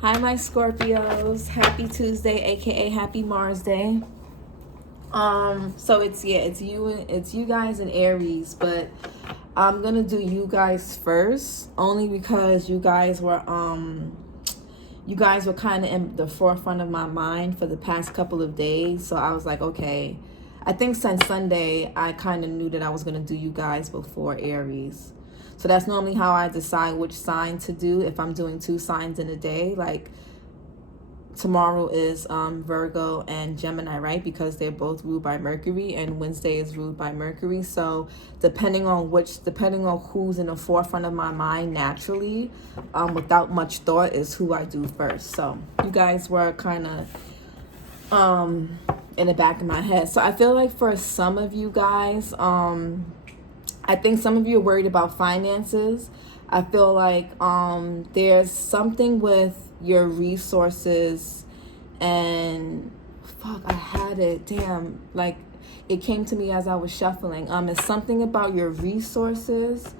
Hi, my Scorpios. Happy Tuesday, aka Happy Mars Day. So it's you guys in Aries, but I'm gonna do you guys first, only because you guys were kind of in the forefront of my mind for the past couple of days. So I was like, okay, I think since Sunday I kind of knew that I was gonna do you guys before Aries. So that's normally how I decide which sign to do if I'm doing two signs in a day. Like tomorrow is Virgo and Gemini, right? Because they're both ruled by Mercury, and Wednesday is ruled by Mercury. So depending on who's in the forefront of my mind naturally, without much thought, is who I do first. So you guys were kind of in the back of my head. So I feel like for some of you guys, I think some of you are worried about finances. I feel like there's something with your resources and I had it. Damn, like it came to me as I was shuffling. It's something about your resources. It's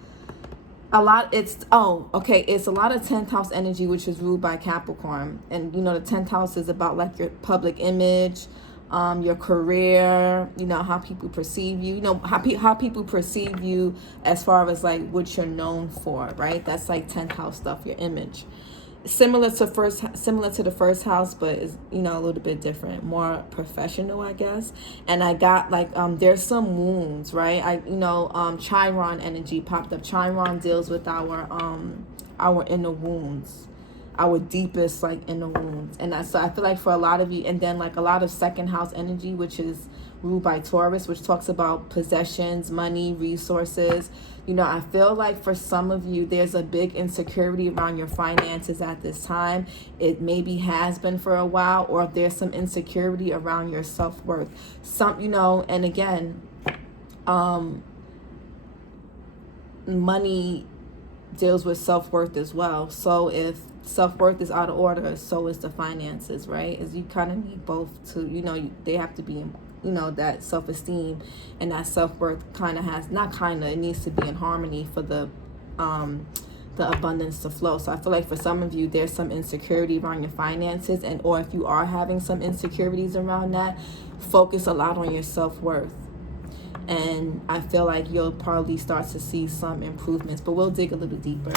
a lot of 10th house energy, which is ruled by Capricorn. And the 10th house is about like your public image, your career, how people perceive you, how people perceive you as far as like what you're known for, right? That's like 10th house stuff, your image. Similar to the first house, but is a little bit different, more professional, I guess. And I got like there's some wounds, right? Chiron energy popped up. Chiron deals with our inner wounds, our deepest like inner wounds. And so I feel like for a lot of you, and then like a lot of second house energy, which is ruled by Taurus, which talks about possessions, money, resources. I feel like for some of you, there's a big insecurity around your finances at this time. It maybe has been for a while, or there's some insecurity around your self-worth. And again, money deals with self-worth as well. So if self-worth is out of order, so is the finances, right? As you kind of need both to, they have to be in, that self-esteem and that self-worth it needs to be in harmony for the abundance to flow. So I feel like for some of you, there's some insecurity around your finances, or if you are having some insecurities around that, focus a lot on your self-worth. And I feel like you'll probably start to see some improvements, but we'll dig a little deeper.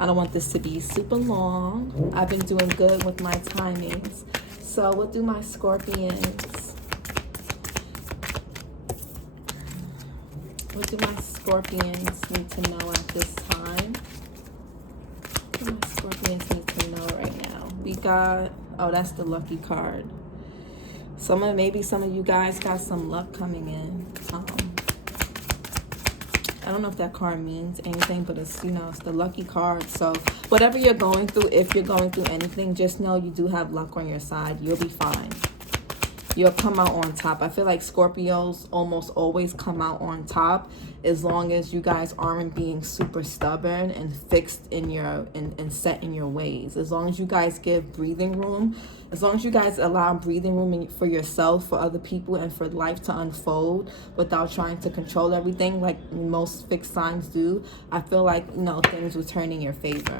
I don't want this to be super long. I've been doing good with my timings. So what do my Scorpions? What do my Scorpions need to know at this time? What do my Scorpions need to know right now? We got, that's the lucky card. Maybe some of you guys got some luck coming in. I don't know if that card means anything, but it's, it's the lucky card. So whatever you're going through, if you're going through anything, just know you do have luck on your side. You'll be fine. You'll come out on top. I feel like Scorpios almost always come out on top as long as you guys aren't being super stubborn and fixed in your and set in your ways. As long as you guys give breathing room, as long as you guys allow breathing room for yourself, for other people, and for life to unfold without trying to control everything like most fixed signs do, I feel like things will turn in your favor.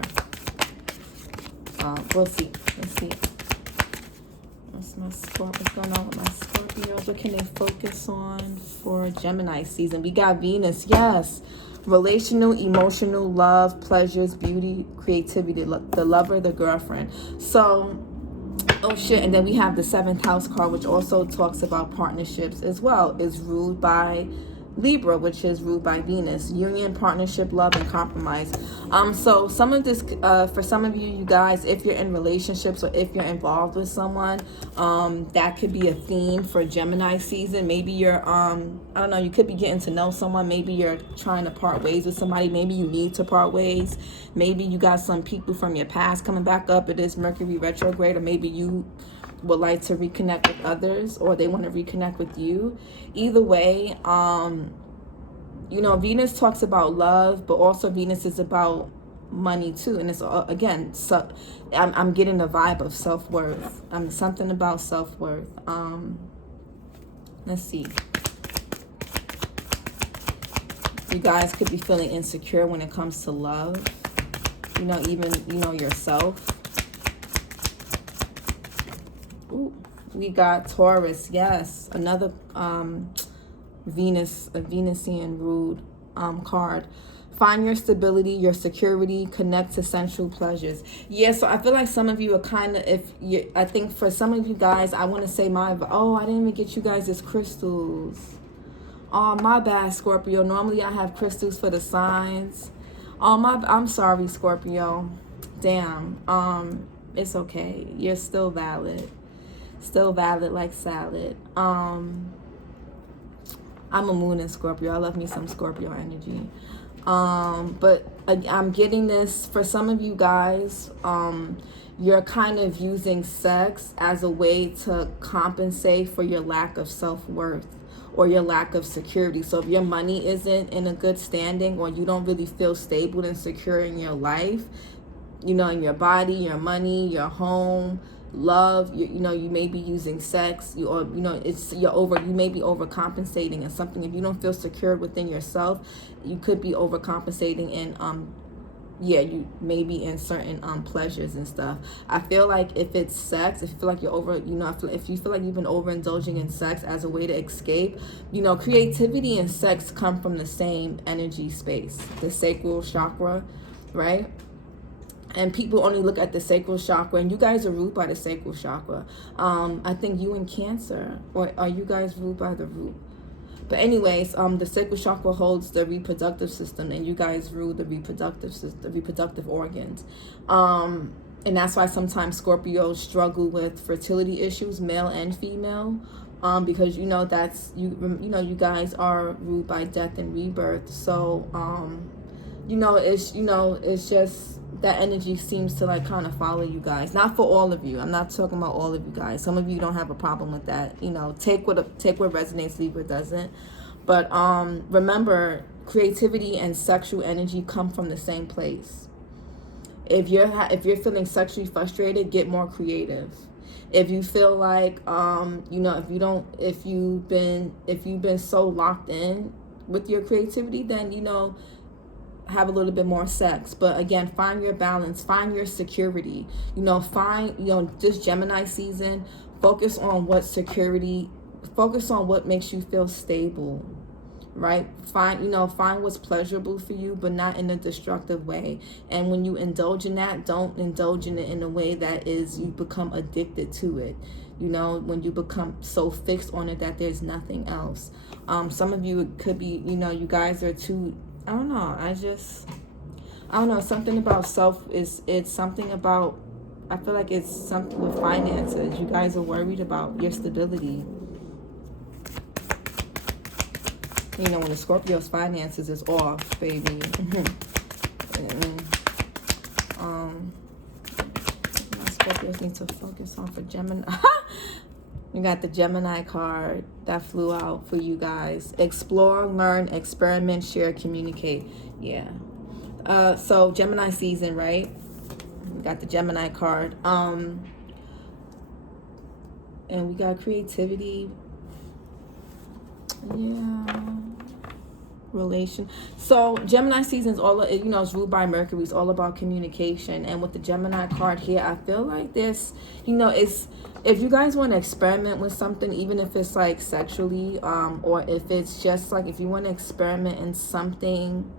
We'll see. Let's see. What's going on with my Scorpios? What can they focus on for Gemini season? We got Venus, yes. Relational, emotional, love, pleasures, beauty, creativity, the lover, the girlfriend. So, and then we have the 7th house card, which also talks about partnerships as well. Is ruled by Libra, which is ruled by Venus. Union, partnership, love, and compromise. So some of this, for some of you guys, if you're in relationships or if you're involved with someone, that could be a theme for Gemini season. Maybe you're, I don't know, you could be getting to know someone. Maybe you're trying to part ways with somebody. Maybe you need to part ways. Maybe you got some people from your past coming back up. It is Mercury retrograde, or maybe you would like to reconnect with others, or they want to reconnect with you. Either way, Venus talks about love, but also Venus is about money too. And it's again, I'm getting the vibe of self-worth. Something about self-worth. Let's see. You guys could be feeling insecure when it comes to love. Even yourself. Ooh, we got Taurus. Yes, another Venus, a Venusian ruled card. Find your stability, your security, connect to sensual pleasures. Yeah, so I feel like some of you are kind of, I think for some of you guys, I want to say I didn't even get you guys as crystals. Oh, my bad, Scorpio. Normally I have crystals for the signs. I'm sorry, Scorpio. Damn. It's okay. You're still valid. Still valid like salad. I'm a moon in Scorpio. I love me some Scorpio energy. But I'm getting this for some of you guys. You're kind of using sex as a way to compensate for your lack of self-worth or your lack of security. So if your money isn't in a good standing, or you don't really feel stable and secure in your life, you know, in your body, your money, your home, love, you may be using sex, you may be overcompensating in something. If you don't feel secure within yourself, you could be overcompensating in you may be in certain pleasures and stuff. I feel like if it's sex, if you feel like you're if you feel like you've been overindulging in sex as a way to escape, creativity and sex come from the same energy space, the sacral chakra, right? And people only look at the sacral chakra, and you guys are ruled by the sacral chakra. I think you in Cancer, or are you guys ruled by the root? But anyways, the sacral chakra holds the reproductive system, and you guys rule the reproductive system, the reproductive organs. And that's why sometimes Scorpios struggle with fertility issues, male and female, because you guys are ruled by death and rebirth. So it's just that energy seems to like kind of follow you guys. Not for all of you. I'm not talking about all of you guys. Some of you don't have a problem with that. Take what resonates, leave what doesn't. But remember, creativity and sexual energy come from the same place. If you're feeling sexually frustrated, get more creative. If you feel like if you've been so locked in with your creativity, then have a little bit more sex. But again, find your balance, find your security. This Gemini season, focus on what makes you feel stable, right? Find what's pleasurable for you, but not in a destructive way. And when you indulge in that, don't indulge in it in a way that is you become addicted to it. When you become so fixed on it that there's nothing else. Some of you, it could be, you guys are too, I don't know, something about it's something about, I feel like it's something with finances. You guys are worried about your stability. When the Scorpio's finances is off, baby. My Scorpios need to focus on for Gemini. We got the Gemini card that flew out for you guys. Explore, learn, experiment, share, communicate. Yeah. So Gemini season, right? We got the Gemini card. And we got creativity. Yeah. Relation. So Gemini season is all, it's ruled by Mercury. It's all about communication. And with the Gemini card here, I feel like this, it's, if you guys want to experiment with something, even if it's like sexually, or if it's just like, if you want to experiment in something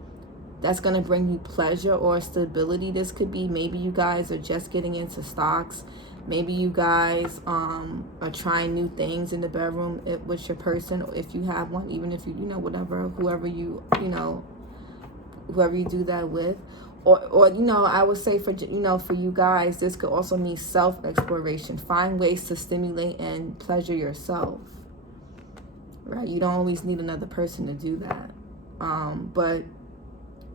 that's going to bring you pleasure or stability, this could be, maybe you guys are just getting into stocks. Maybe you guys are trying new things in the bedroom with your person, or if you have one, even if whoever you do that with. Or I would say for you guys, this could also mean self-exploration. Find ways to stimulate and pleasure yourself, right? You don't always need another person to do that. But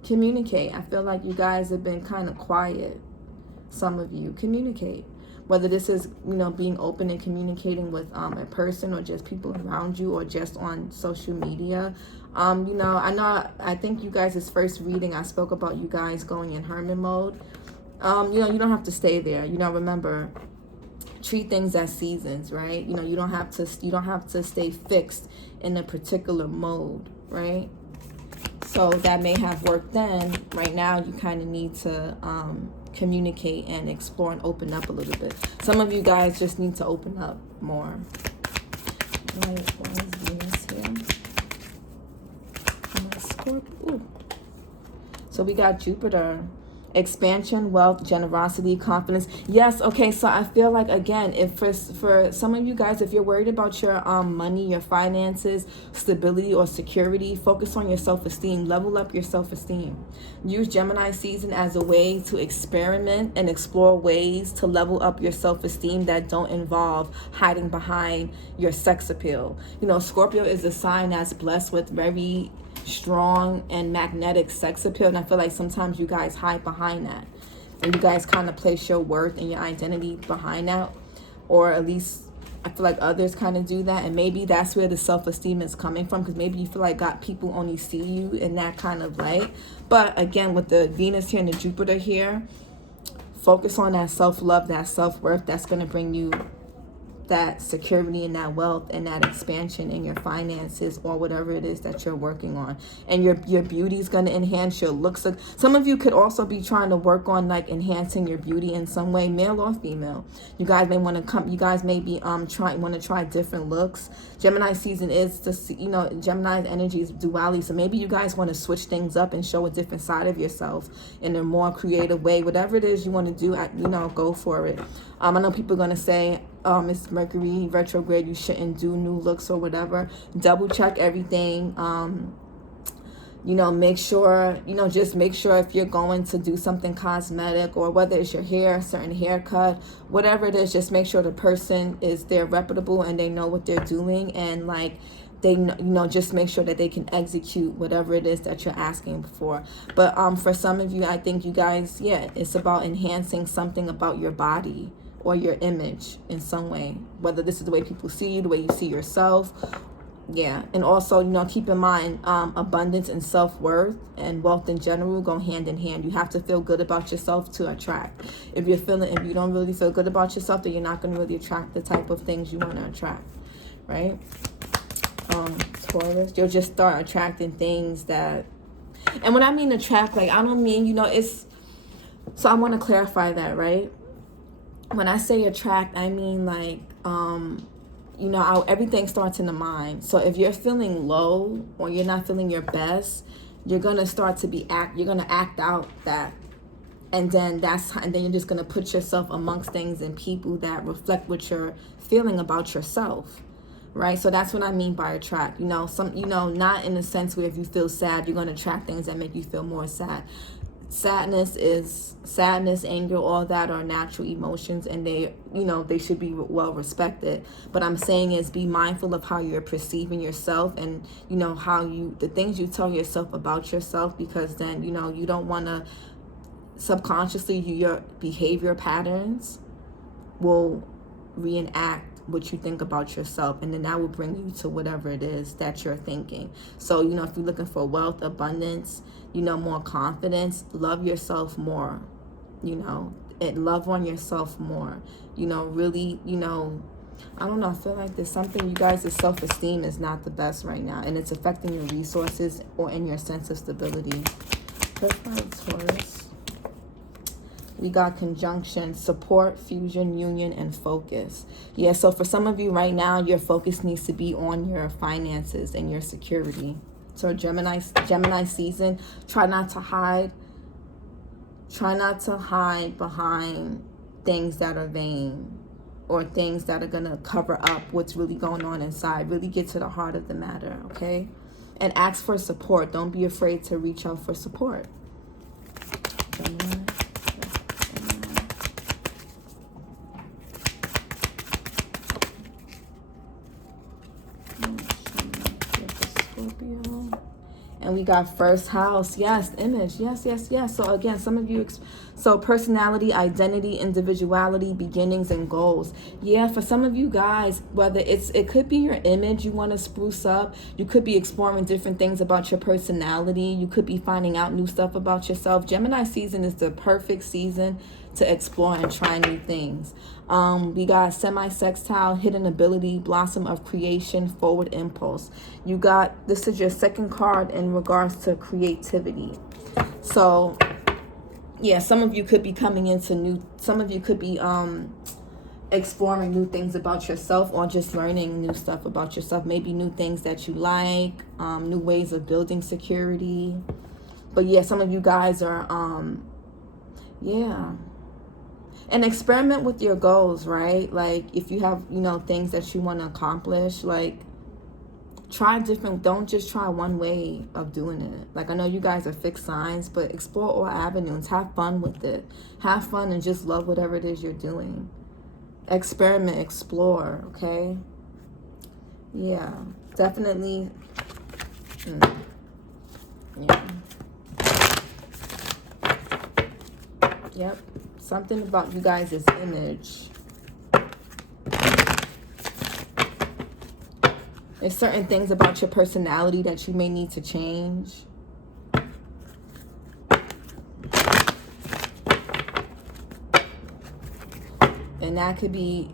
communicate. I feel like you guys have been kind of quiet. Some of you communicate. Whether this is, being open and communicating with a person, or just people around you, or just on social media. I think you guys' first reading, I spoke about you guys going in hermit mode. You don't have to stay there. Remember, treat things as seasons, right? You don't have to stay fixed in a particular mode, right? So that may have worked then. Right now, you kind of need to communicate and explore and open up a little bit. Some of you guys just need to open up more. Why is Venus here? Scorpio. So we got Jupiter. Expansion, wealth, generosity, confidence. Yes, okay, so I feel like, again, if for some of you guys, if you're worried about your money, your finances, stability, or security, focus on your self-esteem. Level up your self-esteem. Use Gemini season as a way to experiment and explore ways to level up your self-esteem that don't involve hiding behind your sex appeal. You know, Scorpio is a sign that's blessed with very strong and magnetic sex appeal, and I feel like sometimes you guys hide behind that, and you guys kind of place your worth and your identity behind that, or at least I feel like others kind of do that, and maybe that's where the self-esteem is coming from, because maybe you feel like people only see you in that kind of light. But again, with the Venus here and the Jupiter here, focus on that self-love, that self-worth. That's going to bring you that security and that wealth and that expansion in your finances or whatever it is that you're working on. And your beauty is going to enhance your looks. Some of you could also be trying to work on like enhancing your beauty in some way, male or female. You guys may want to you guys may be want to try different looks. Gemini season is Gemini's energy is duality, so maybe you guys want to switch things up and show a different side of yourself in a more creative way. Whatever it is you want to do, go for it. I know people are going to say, it's Mercury retrograde, you shouldn't do new looks or whatever. Double check everything. Make sure, just make sure if you're going to do something cosmetic, or whether it's your hair, a certain haircut, whatever it is, just make sure the person they're reputable and they know what they're doing, and like they just make sure that they can execute whatever it is that you're asking for. But for some of you, I think you guys, it's about enhancing something about your body or your image in some way, whether this is the way people see you, the way you see yourself. And also, keep in mind, abundance and self-worth and wealth in general go hand in hand. You have to feel good about yourself to attract. If you don't really feel good about yourself, then you're not going to really attract the type of things you want to attract, right? Taurus, you'll just start attracting things that, and when I mean attract, like, I don't mean, so I want to clarify that, right? When I say attract, I mean like, everything starts in the mind. So if you're feeling low or you're not feeling your best, you're going to start to you're going to act out that. And then you're just going to put yourself amongst things and people that reflect what you're feeling about yourself. Right? So that's what I mean by attract. Not in the sense where if you feel sad, you're going to attract things that make you feel more sad. Sadness, anger, all that are natural emotions, and they should be well respected. But I'm saying is be mindful of how you're perceiving yourself, and the things you tell yourself about yourself, because then you don't want to subconsciously, your behavior patterns will reenact what you think about yourself, and then that will bring you to whatever it is that you're thinking. So if you're looking for wealth, abundance, more confidence, love yourself more, and love on yourself more, really, I don't know, I feel like there's something, you guys' self-esteem is not the best right now, and it's affecting your resources or in your sense of stability. Perfect, Taurus. We got conjunction, support, fusion, union, and focus. So for some of you right now, your focus needs to be on your finances and your security. So Gemini season, try not to hide behind things that are vain or things that are going to cover up what's really going on inside. Really get to the heart of the matter, okay? And ask for support. Don't be afraid to reach out for support. Gemini. And we got first house. Yes, image. Yes. So again, some of you, personality, identity, individuality, beginnings, and goals. For some of you guys, whether it could be your image you want to spruce up. You could be exploring different things about your personality. You could be finding out new stuff about yourself. Gemini season is the perfect season to explore and try new things. We got semi-sextile, hidden ability, blossom of creation, forward impulse. This is your second card in regards to creativity. So Yeah, some of you could be coming into some of you could be exploring new things about yourself, or just learning new stuff about yourself. Maybe new things that you like, new ways of building security. But yeah, some of you guys are, yeah. And experiment with your goals, right? Like, if you have, things that you want to accomplish, like, try different. Don't just try one way of doing it. Like, I know you guys are fixed signs, but explore all avenues. Have fun with it. Have fun and just love whatever it is you're doing. Experiment, explore, okay? Yeah, definitely. Yeah. Yep. Something about you guys' image. There's certain things about your personality that you may need to change. And that could be,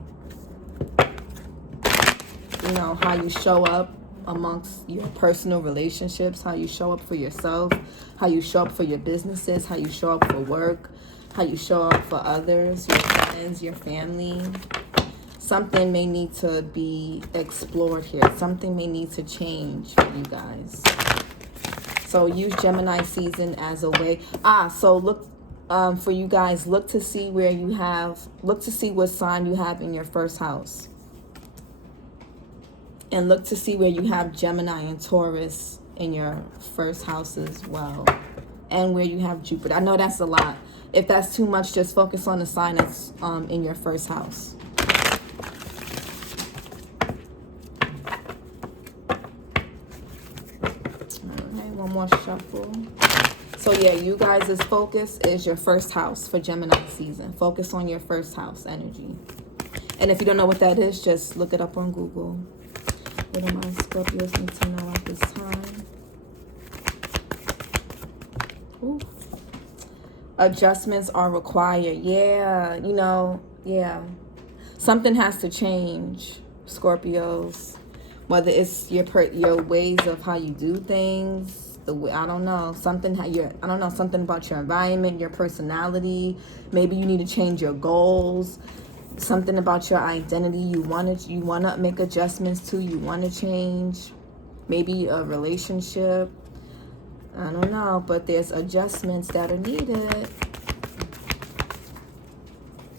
how you show up amongst your personal relationships, how you show up for yourself, how you show up for your businesses, how you show up for work, how you show up for others, your friends, your family. Something may need to be explored here. Something may need to change for you guys. So use Gemini season as a way. So look, for you guys, look to see what sign you have in your first house. And look to see where you have Gemini and Taurus in your first house as well. And where you have Jupiter. I know that's a lot. If that's too much, just focus on the sign that's in your first house. Alright, one more shuffle. So yeah, you guys' focus is your first house for Gemini season. Focus on your first house energy. And if you don't know what that is, just look it up on Google. What do my Scorpios need to know at this time? Ooh. Adjustments are required. Yeah, yeah. Something has to change, Scorpios. Whether it's your ways of how you do things, I don't know, something about your environment, your personality. Maybe you need to change your goals. Something about your identity you want to make adjustments to, you want to change. Maybe a relationship. I don't know, but there's adjustments that are needed.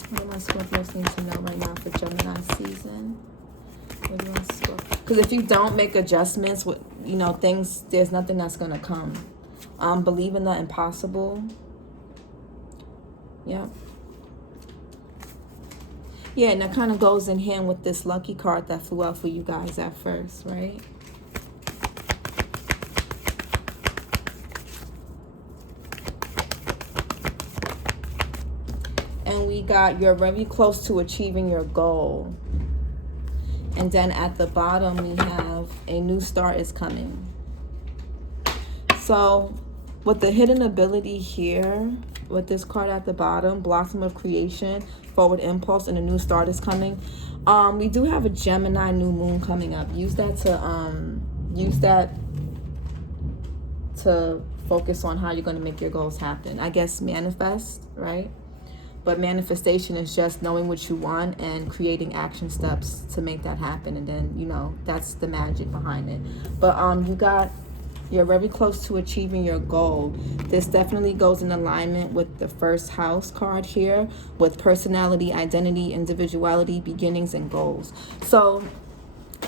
What do my Scorpios need to know right now for Gemini season? What do my Scorpio? Because if you don't make adjustments with, things, there's nothing that's going to come. Believe in the impossible. Yep. Yeah, and that kind of goes in hand with this lucky card that flew out for you guys at first, right? And we got, you're very close to achieving your goal. And then at the bottom, we have a new start is coming. So with the hidden ability here, with this card at the bottom, blossom of creation, forward impulse, and a new start is coming. We do have a Gemini new moon coming up. Use that to focus on how you're going to make your goals happen. I guess manifest, right? But manifestation is just knowing what you want and creating action steps to make that happen. And then, that's the magic behind it. But you're very close to achieving your goal. This definitely goes in alignment with the first house card here, with personality, identity, individuality, beginnings, and goals. So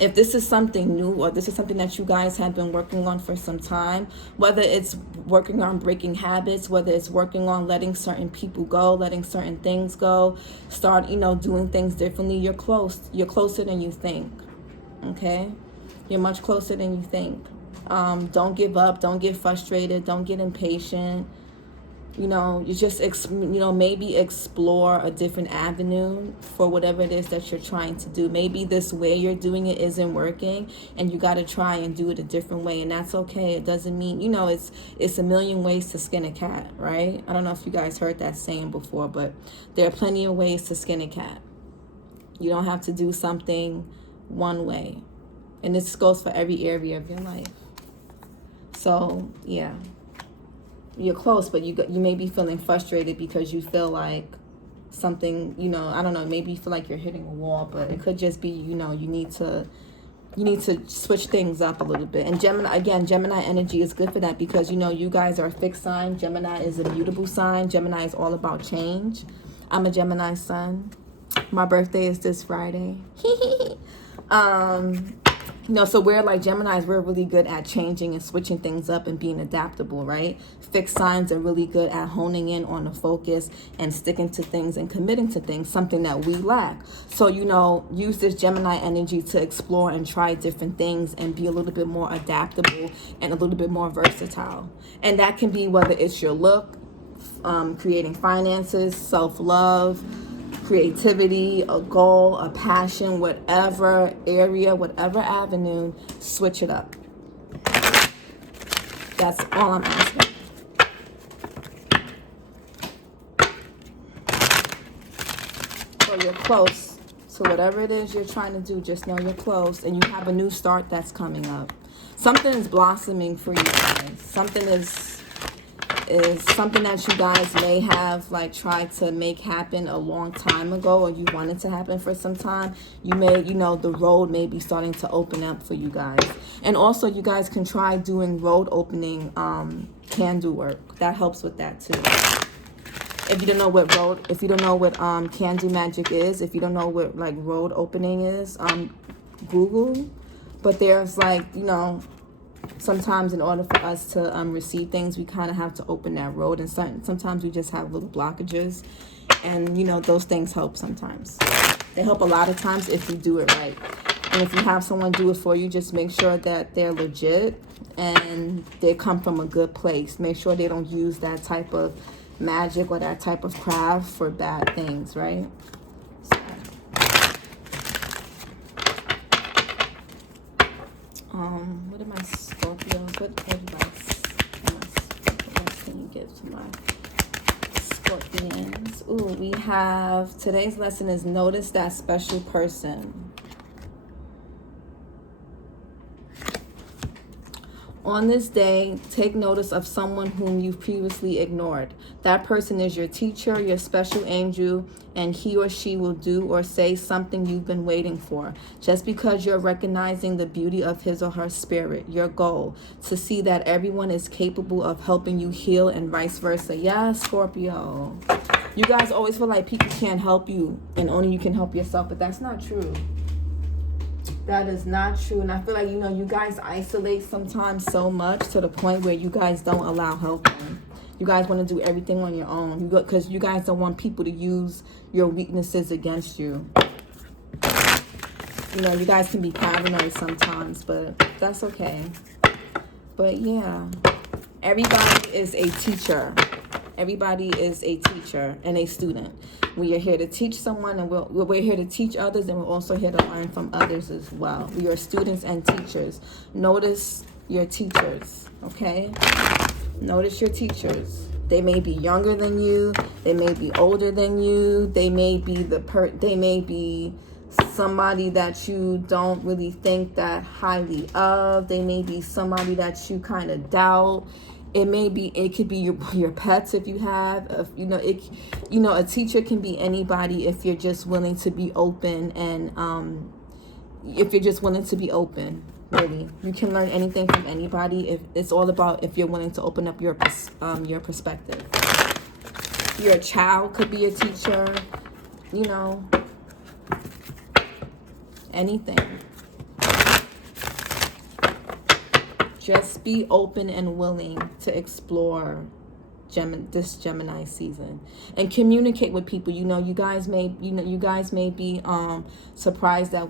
if this is something new, or this is something that you guys have been working on for some time, whether it's working on breaking habits, whether it's working on letting certain people go, letting certain things go, start, doing things differently, you're closer than you think. Okay? You're much closer than you think. Don't give up. Don't get frustrated. Don't get impatient. You just, maybe explore a different avenue for whatever it is that you're trying to do. Maybe this way you're doing it isn't working and you got to try and do it a different way. And that's okay. It doesn't mean, it's a million ways to skin a cat, right? I don't know if you guys heard that saying before, but there are plenty of ways to skin a cat. You don't have to do something one way. And this goes for every area of your life. So, yeah. you're close, but you may be feeling frustrated because you feel like something, you know, I don't know, maybe you feel like you're hitting a wall, but it could just be, you know, you need to switch things up a little bit. And Gemini energy is good for that because, you know, you guys are a fixed sign. Gemini is a mutable sign. Gemini is all about change. I'm a Gemini sun. My birthday is this Friday. You know, so we're like Geminis, we're really good at changing and switching things up and being adaptable, right? Fixed signs are really good at honing in on the focus and sticking to things and committing to things, something that we lack. So, you know, use this Gemini energy to explore and try different things and be a little bit more adaptable and a little bit more versatile. And that can be whether it's your look, creating finances, self-love, creativity, a goal, a passion, whatever area, whatever avenue, switch it up. That's all I'm asking. So you're close. So whatever it is you're trying to do, just know you're close and you have a new start that's coming up. Something is blossoming for you guys. Something is something that you guys may have like tried to make happen a long time ago, or you wanted to happen for some time. You may, you know, the road may be starting to open up for you guys. And also you guys can try doing road opening candle work. That helps with that too. If you don't know what candle magic is, if you don't know what like road opening is, Google. But there's like, you know, sometimes in order for us to receive things, we kind of have to open that road, and sometimes we just have little blockages, and you know, those things help sometimes. They help a lot of times if you do it right. And if you have someone do it for you, just make sure that they're legit and they come from a good place. Make sure they don't use that type of magic or that type of craft for bad things, right? What am I, Scorpios? What advice can you give to my Scorpions? Ooh, we have, today's lesson is notice that special person. On this day, take notice of someone whom you've previously ignored. That person is your teacher, your special angel, and he or she will do or say something you've been waiting for. Just because you're recognizing the beauty of his or her spirit, your goal, to see that everyone is capable of helping you heal and vice versa. Yeah, Scorpio. You guys always feel like people can't help you and only you can help yourself, but that's not true. That is not true. And I feel like, you know, you guys isolate sometimes so much to the point where you guys don't allow help in. You guys want to do everything on your own because you guys don't want people to use your weaknesses against you. You know, you guys can be paranoid sometimes, but that's okay. But yeah, everybody is a teacher. Everybody is a teacher and a student. We are here to teach someone, and we're here to teach others, and we're also here to learn from others as well. We are students and teachers. Notice your teachers, okay? Notice your teachers. They may be younger than you. They may be older than you. They may be somebody that you don't really think that highly of. They may be somebody that you kind of doubt. It could be your pets if you have. A teacher can be anybody if you're just willing to be open, and if you're just willing to be open. Really, you can learn anything from anybody. If it's all about if you're willing to open up your perspective. Your child could be a teacher. You know, anything. Just be open and willing to explore this Gemini season and communicate with people. You guys may be surprised at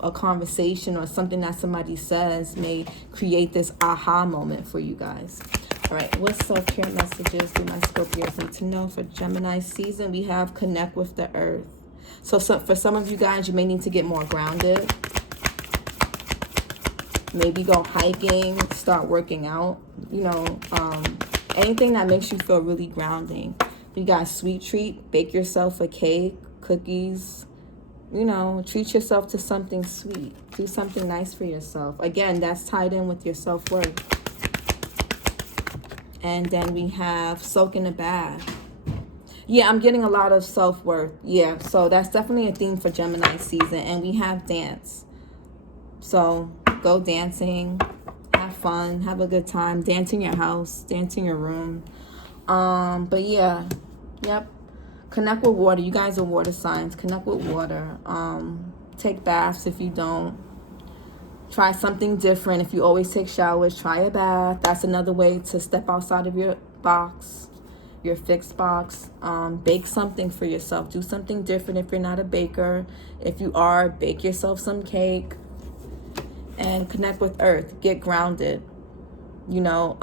a conversation or something that somebody says may create this aha moment for you guys. All right, what self-care messages do my Scorpios need to know for Gemini season? We have connect with the earth. So for some of you guys, you may need to get more grounded. Maybe go hiking, start working out, anything that makes you feel really grounding. You got sweet treat, bake yourself a cake, cookies, treat yourself to something sweet. Do something nice for yourself. Again, that's tied in with your self-worth. And then we have soak in a bath. Yeah, I'm getting a lot of self-worth. Yeah, so that's definitely a theme for Gemini season. And we have dance. So go dancing, have fun, have a good time, dance in your house, dance in your room. But yeah, yep. Connect with water. You guys are water signs. Connect with water. Take baths if you don't. Try something different. If you always take showers, try a bath. That's another way to step outside of your box, your fixed box. Bake something for yourself. Do something different if you're not a baker. If you are, bake yourself some cake. And connect with earth. Get grounded. You know,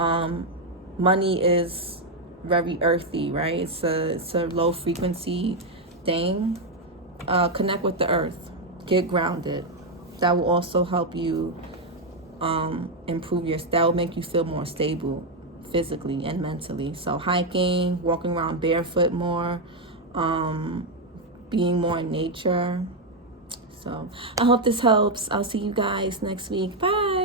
money is very earthy, right? It's a low frequency thing. Connect with the earth. Get grounded. That will also help you improve that will make you feel more stable physically and mentally. So hiking, walking around barefoot more, being more in nature. So I hope this helps. I'll see you guys next week. Bye.